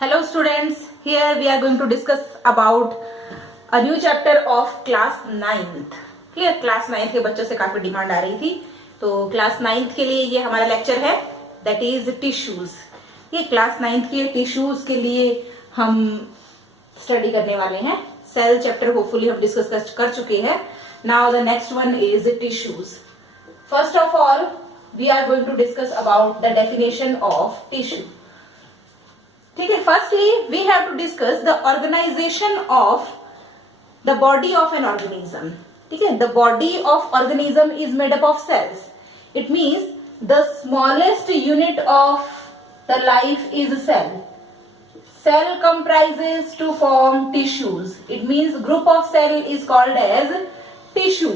Hello students, here we are going to discuss about a new chapter of class 9th. Clear, class 9th के बच्चों से काफी डिमांड आ रही थी, तो क्लास 9th के लिए ये हमारा लेक्चर है, दैट इज टिश्यूज. ये क्लास 9th के टिश्यूज के लिए हम स्टडी करने वाले हैं. सेल चैप्टर होपफुली हम डिस्कस कर चुके हैं. Now the next one is tissues. First of all we are going to discuss about the definition of tissue. ठीक है, firstly we have to discuss the organisation of the body of an organism. ठीक है, the body of organism is made up of cells. It means the smallest unit of the life is cell. Cell comprises to form tissues. It means group of cell is called as tissue.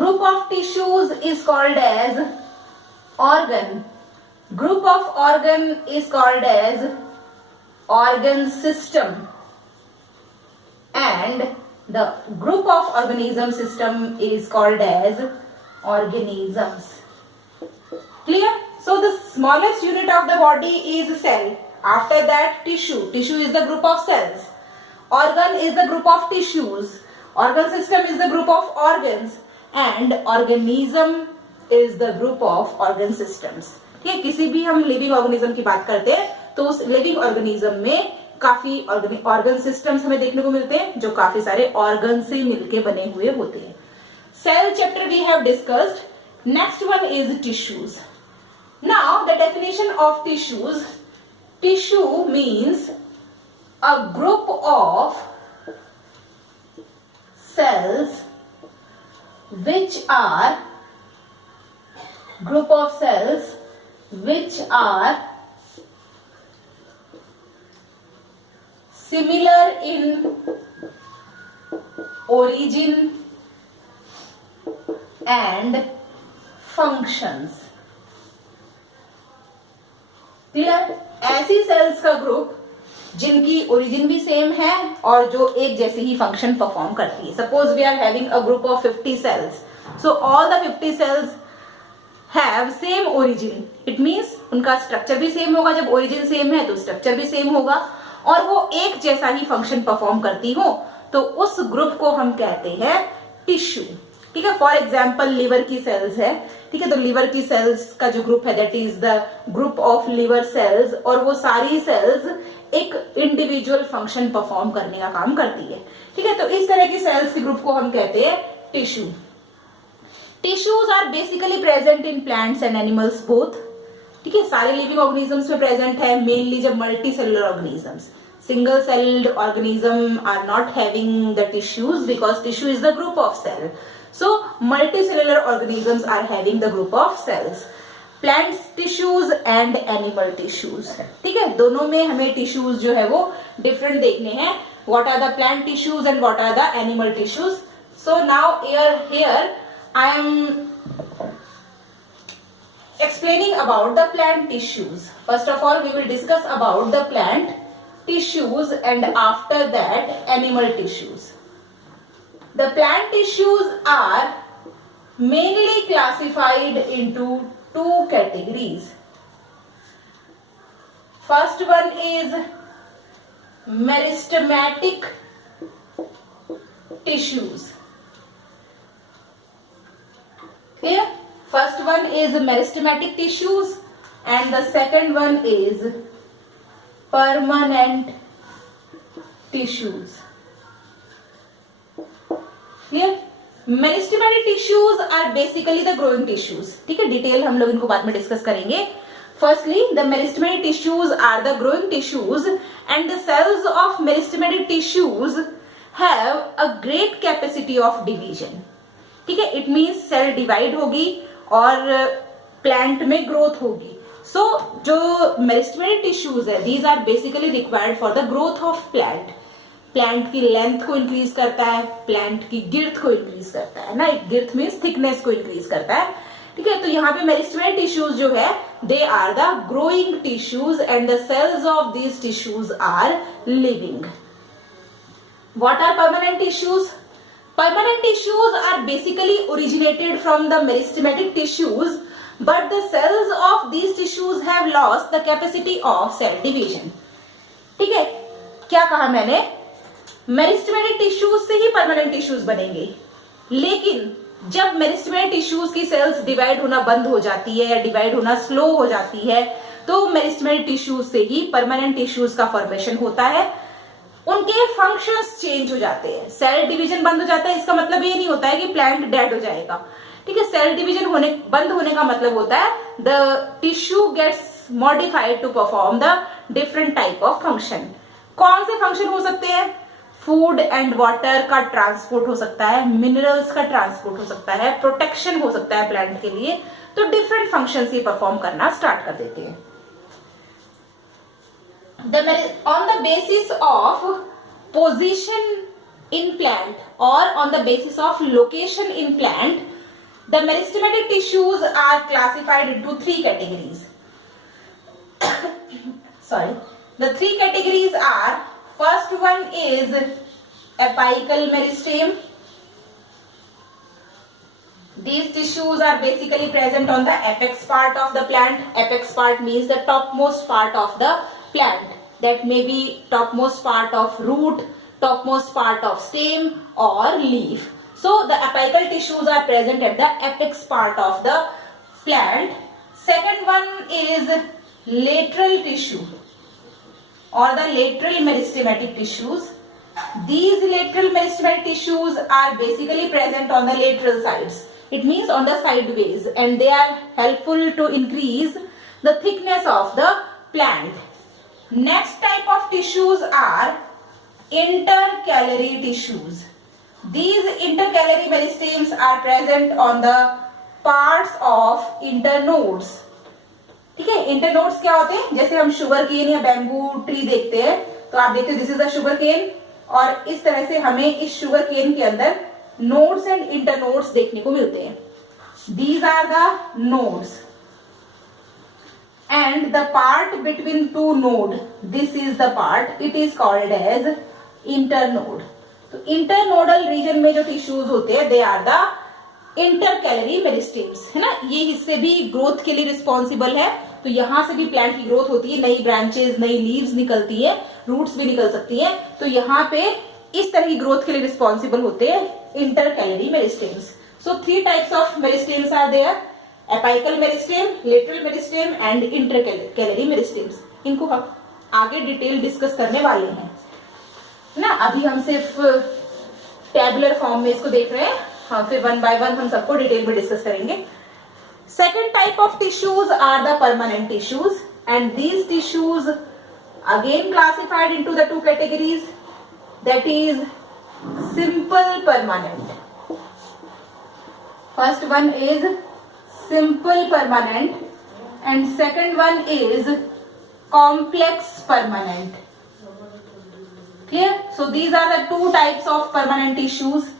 Group of tissues is called as organ. Group of organ is called as organ system. And the group of organism system is called as organisms. Clear? So the smallest unit of the body is cell. After that tissue. Tissue is the group of cells. Organ is the group of tissues. Organ system is the group of organs. And organism is the group of organ systems. ठीक है, किसी भी हम living organism की बात करते हैं तो उस लिविंग ऑर्गेनिज्म में काफी ऑर्गन सिस्टम्स हमें देखने को मिलते हैं जो काफी सारे ऑर्गन से मिलके बने हुए होते हैं. Cell chapter we have discussed. Next one is tissues. Now the definition of tissues. Tissue means a group of cells which are similar in origin and functions. Clear? ऐसी सेल्स का ग्रुप जिनकी ओरिजिन भी सेम है और जो एक जैसे ही फंक्शन परफॉर्म करती है. Suppose we are having a group of 50 cells. So all the 50 cells have same origin. It means उनका स्ट्रक्चर भी सेम होगा. जब ओरिजिन सेम है तो स्ट्रक्चर भी सेम होगा और वो एक जैसा ही फंक्शन परफॉर्म करती हो तो उस ग्रुप को हम कहते हैं टिश्यू. ठीक है, फॉर एग्जाम्पल लिवर की सेल्स है. ठीक है, तो लिवर की सेल्स का जो ग्रुप है that is the group of liver cells और वो सारी सेल्स एक इंडिविजुअल फंक्शन परफॉर्म करने का काम करती है. ठीक है, तो इस तरह की सेल्स के ग्रुप को हम कहते हैं tissue. Tissues are basically present in plants and animals both. ठीक है, सारे लिविंग ऑर्गेनिजम्स में प्रेजेंट है. मेनली जब multi cellular organisms, single celled organism are not having the tissues because tissue is the group of cell. So multicellular organisms are having the group of cells. Plants tissues and animal tissues. ठीक है, दोनों में हमें tissues जो है वो different देखने हैं. What are the plant tissues and what are the animal tissues? So now here I am explaining about the plant tissues. First of all we will discuss about the plant tissues and after that animal tissues. The plant tissues are mainly classified into two categories. First one is meristematic tissues. Here, first one is meristematic tissues and the second one is permanent tissues. Here, meristematic tissues are basically the growing tissues. ठीक है, डिटेल हम लोग इनको बाद में discuss करेंगे. Firstly, the meristematic tissues are the growing tissues and the cells of meristematic tissues have a great capacity of division. ठीक है, it means cell divide होगी और plant में growth होगी. So जो meristematic tissues है these are basically required for the growth of plant. Plant की लेंथ को इंक्रीज करता है, प्लांट की गिर्थ को इंक्रीज करता है ना. गिर्थ मीन्स थिकनेस को इंक्रीज करता है. ठीक है, तो यहाँ पे मेरिस्टेमेटिक टिश्यूज जो है they are the growing tissues and the cells of these tissues are living. What are permanent tissues? Permanent tissues are basically originated from the meristematic tissues but the cells of these tissues have lost the capacity of cell division. ठीक है, क्या कहा मैंने, meristematic tissues से ही permanent tissues बनेंगे, लेकिन जब meristematic tissues की सेल्स डिवाइड होना बंद हो जाती है या डिवाइड होना स्लो हो जाती है, तो मेरिस्टेमेटिक टिश्यूज से ही परमानेंट टिश्यूज का फॉर्मेशन होता है. उनके फंक्शंस चेंज हो जाते हैं, सेल डिवीजन बंद हो जाता है. इसका मतलब ये नहीं होता है कि प्लांट डेड हो जाएगा. ठीक है, सेल डिवीजन बंद होने का मतलब होता है the tissue gets modified to perform the different type of function. कौन से फंक्शन हो सकते हैं, फूड एंड वाटर का ट्रांसपोर्ट हो सकता है, मिनरल्स का ट्रांसपोर्ट हो सकता है, प्रोटेक्शन हो सकता है प्लांट के लिए. तो डिफरेंट फंक्शंस ये परफॉर्म करना स्टार्ट कर देते हैं. On the basis of position in plant or on the basis of location in plant, the meristematic tissues are classified into three categories. Sorry, the three categories are, first one is apical meristem. These tissues are basically present on the apex part of the plant. Apex part means the topmost part of the plant. That may be topmost part of root, topmost part of stem or leaf. So the apical tissues are present at the apex part of the plant. Second one is lateral tissue or the lateral meristematic tissues. These lateral meristematic tissues are basically present on the lateral sides. It means on the sideways, and they are helpful to increase the thickness of the plant. Next type of tissues are intercalary tissues. These intercalary meristems are present on the parts of internodes. ठीक है, इंटरनोड्स क्या होते हैं, जैसे हम sugar cane या bamboo tree देखते हैं, तो आप देखते हो this is the sugar cane, और इस तरह से हमें इस शुगर केन के अंदर नोड्स एंड इंटरनोड्स देखने को मिलते हैं. These are the nodes and the part between two node, this is the part, it is called as internode. तो internodal region में जो tissues होते हैं, they are the intercalary meristems, है ना. ये हिस्से भी ग्रोथ के लिए रिस्पॉन्सिबल है, तो यहां से भी प्लांट की ग्रोथ होती है, नई ब्रांचेस, नई लीव्स निकलती है, रूट्स भी निकल सकती हैं. तो यहाँ पे इस तरह की ग्रोथ के लिए रिस्पॉन्सिबल होते हैं intercalary meristems. So three types of meristems are there: apical meristem, lateral meristem and intercalary meristems. इनको हम आगे डिटेल डिस्कस करने वाले हैं ना. अभी हम सिर्फ टेबुलर फॉर्म में इसको देख रहे हैं, हाँ, फिर वन बाय वन हम सबको डिटेल में डिस्कस करेंगे. Second type of tissues are the permanent tissues, and these tissues again classified into the two categories, that is simple permanent. First one is simple permanent and second one is complex permanent. Clear? So these are the two types of permanent tissues.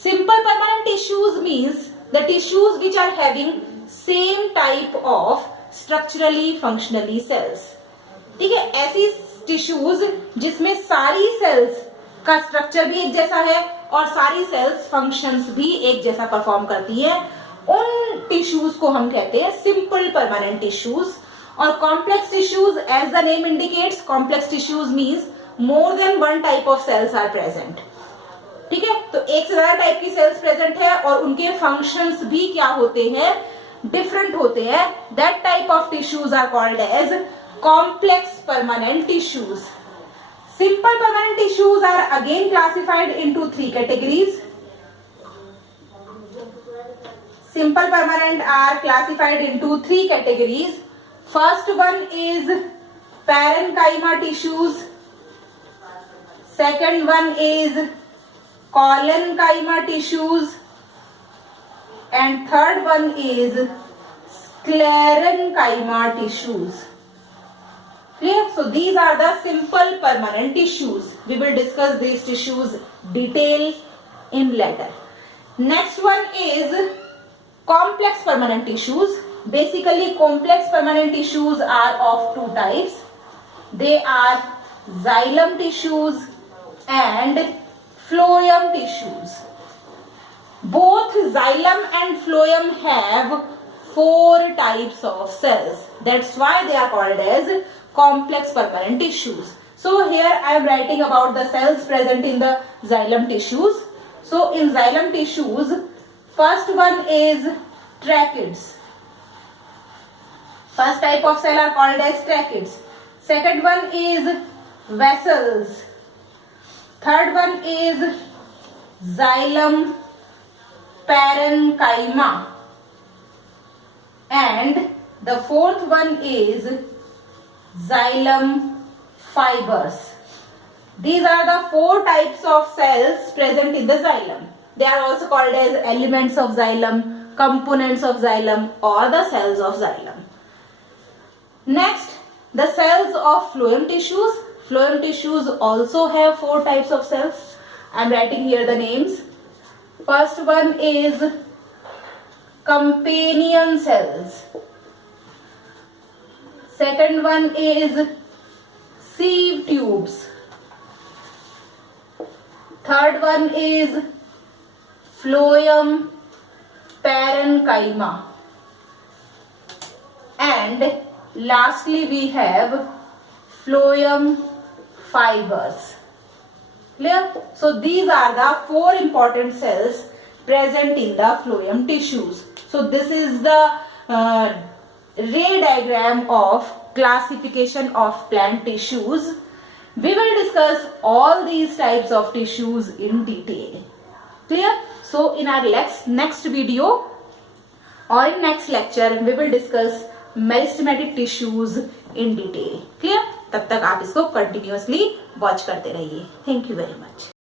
Simple permanent tissues means the tissues which are having same type of structurally functionally cells. ठीक है, ऐसी टिश्यूज जिसमें सारी सेल्स का स्ट्रक्चर भी एक जैसा है और सारी सेल्स फंक्शंस भी एक जैसा परफॉर्म करती है, उन टिश्यूज को हम कहते हैं सिंपल परमानेंट टिश्यूज. और complex tissues, as the name indicates, complex tissues means more than one type of cells are present. ठीक है, तो एक से ज्यादा टाइप की सेल्स प्रेजेंट है और उनके फंक्शंस भी क्या होते हैं, डिफरेंट होते हैं. That type of tissues are called as complex permanent tissues. Simple permanent tissues are again classified into three categories. Simple permanent are classified into three categories. First one is parenchyma tissues. Second one is collenchyma tissues. And third one is sclerenchyma tissues. Clear? So these are the simple permanent tissues. We will discuss these tissues detail in later. Next one is complex permanent tissues. Basically complex permanent tissues are of two types. They are xylem tissues and phloem tissues. Both xylem and phloem have 4 types of cells. That's why they are called as complex permanent tissues. So here I am writing about the cells present in the xylem tissues. So in xylem tissues, first one is tracheids. First type of cell are called as tracheids. Second one is vessels. Third one is xylem parenchyma. And the fourth one is xylem fibers. These are the 4 types of cells present in the xylem. They are also called as elements of xylem, components of xylem, or the cells of xylem. Next, the cells of phloem tissues. Phloem tissues also have 4 types of cells. I am writing here the names. First one is companion cells. Second one is sieve tubes. Third one is phloem parenchyma. And lastly we have phloem fibers. Clear? So these are the 4 important cells present in the phloem tissues. So this is the ray diagram of classification of plant tissues. We will discuss all these types of tissues in detail. Clear? So in our next video or in next lecture we will discuss meristematic tissues in detail. Clear? तब तक आप इसको continuously watch करते रहिए. Thank you very much.